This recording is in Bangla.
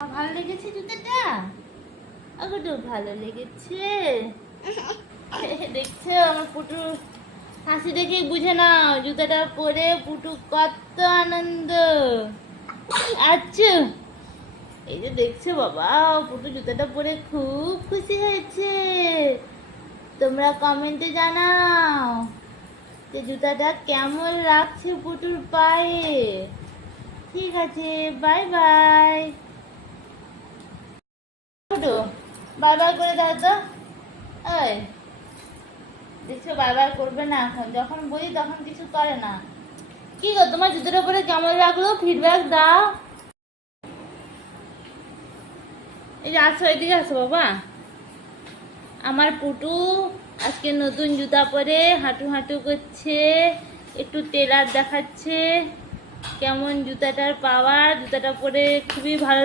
ভালো লেগেছে জুতাটা? তো ভালো লেগেছে। দেখছো আমার পুটু হাসি দেখেই বুঝে নাও জুতাটা পরে পুটু কত আনন্দ। আচ্ছা, এই যে দেখছো বাবা, পুটু জুতাটা পরে খুব খুশি হয়েছে। তোমরা কমেন্টে জানাও যে জুতাটা কেমন লাগছে পুটুর পায়ে। ঠিক আছে, bye bye. Putu bye bye করে দাও তো। ওই দেখছো বাই বাই করবে না, এখন যখন বলি তখন কিছু করে না। কি গো, তোমার জুতোটা পরে কেমন লাগলো? ফিডব্যাক দাও। এই যে আসো, এদিকে আসো বাবা। আমার পুটু আজকে নতুন জুতা পরে হাঁটু হাঁটু করছে, একটু টেলার দেখাচ্ছে কেমন জুতাটার পাওয়ার। জুতাটা পরে খুবই ভালো।